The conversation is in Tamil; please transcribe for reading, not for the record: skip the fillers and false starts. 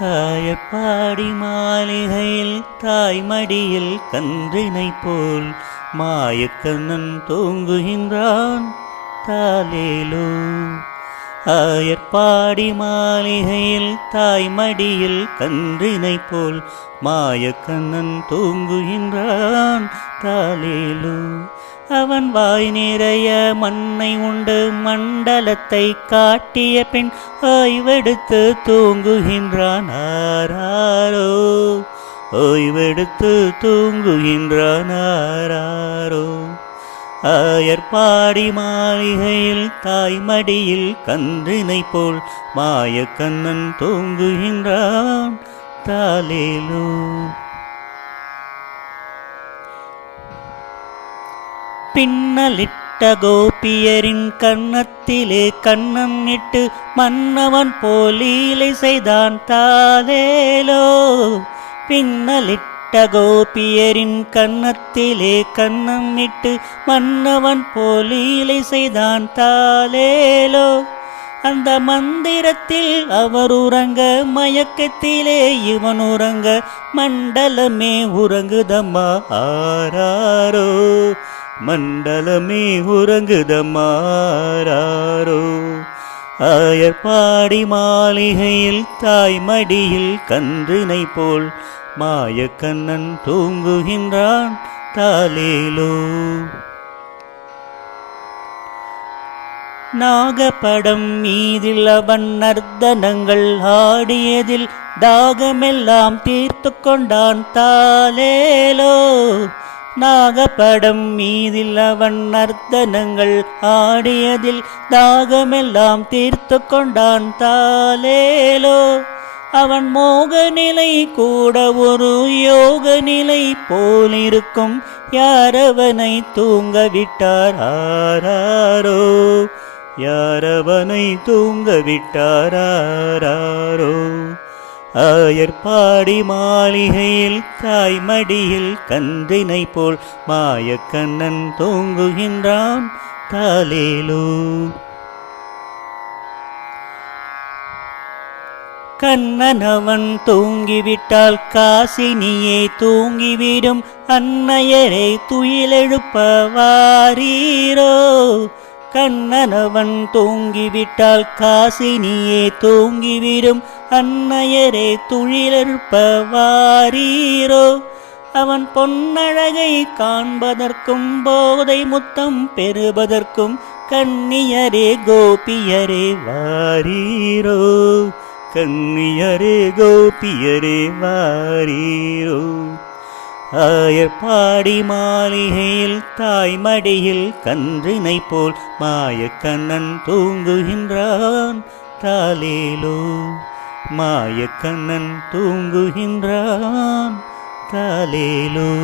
ஆயப்பாடி மாளிகையில் தாய்மடியில் கன்றினை போல் மாயக்கண்ணன் தூங்குகின்றான். தாலேலோ. ஆயப்பாடி மாளிகையில் தாய்மடியில் கன்றினை போல் மாயக்கண்ணன் தூங்குகின்றான். தாலேலோ. அவன் வாய் நிறைய மண்ணை உண்டு மண்டலத்தை காட்டிய பின் ஓய்வெடுத்து தூங்குகின்றான். ஆராரோ. ஓய்வெடுத்து தூங்குகின்றான். ஆராரோ. ஆயர்பாடி மாளிகையில் தாய்மடியில் கன்றினை போல் மாயக்கண்ணன் தூங்குகின்றான். தாலேலோ. பின்னலிட்ட கோபியரின் கன்னத்திலே கண்ணம் இட்டு மன்னவன் போலீலை செய்தான். தாலேலோ. பின்னலிட்ட கோபியரின் கன்னத்திலே கண்ணம் இட்டு மன்னவன் போலீலை செய்தான். தாலேலோ. அந்த மந்திரத்தில் அவர் உறங்க மயக்கத்திலே இவன் உறங்க மண்டலமே உறங்குதம்மா. ஆராரோ. மண்டலமே உறங்குதமாராரோ. ஆயர்பாடி மாளிகையில் தாய்மடியில் கன்றினை போல் மாயக்கண்ணன் தூங்குகின்றான். தாலேலோ. நாகப்படம் மீதில் அவன் நர்த்தனங்கள் ஆடியதில் தாகமெல்லாம் தீர்த்து கொண்டான். தாலேலோ. நாகப்படம் மீதில் அவன் நர்த்தனங்கள் ஆடியதில் தாகமெல்லாம் தீர்த்து கொண்டான். தாலேலோ. அவன் மோக நிலை கூட ஒரு யோக நிலை போலிருக்கும். யாரவனை தூங்க விட்டார். ஆராரோ. யாரவனை தூங்க விட்டார். ஆராரோ. ஆயர்பாடி மாளிகையில் தாய்மடியில் கன்றினை போல் மாயக்கண்ணன் தூங்குகின்றான். தாலேலோ. கண்ணனவன் தூங்கிவிட்டால் காசினியே தூங்கிவிடும். அன்னையரை துயிலெழுப்ப வாரீரோ. கண்ணனவன் தூங்கிவிட்டால் காசினியே தூங்கிவிடும். அன்னையரே துயிலெழுப்ப வாரீரோ. அவன் பொன்னழகை காண்பதற்கும் போதை முத்தம் பெறுவதற்கும் கன்னியரே கோபியரே வாரீரோ. கன்னியரே கோபியரே வாரீரோ. ஆயர்பாடி மாளிகையில் தாய்மடியில் கன்றினை போல் மாயக்கண்ணன் தூங்குகின்றான். தாலேலோ. மாயக்கண்ணன் தூங்குகின்றான். தாலேலோ.